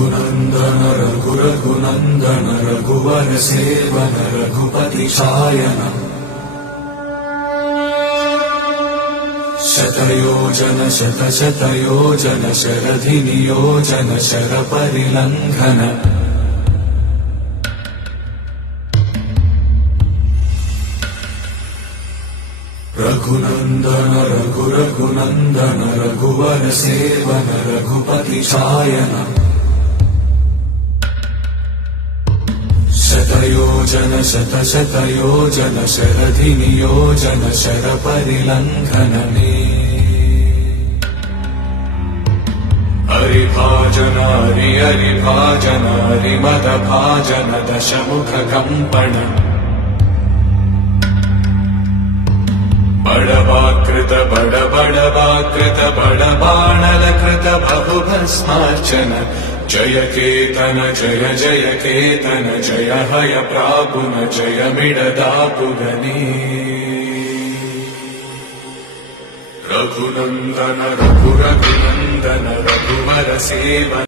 रघुनन्दन रघुरघुनन्दन रघुवर seven Raghupati Shayan शतयोजन शतशतयोजन शरधि नियोजन शरपरिलङ्घन रघुनन्दन रघुरघुनन्दन रघुवर seven Raghupati Shayan शतयोजन शतशतयोजन शरधि नियोजन शरपरिलङ्घन हरिभाजन हरिभाजन हरिमदभाजन दशमुख कंपन बड़वाकृत बड़बाणलकृत बहुभस्मार्चन जय केतन जय जय केतन जय हय प्रापुन जय मिडदापुगनी रघुनन्दन रघुरघुनन्दन रघुवर सेवन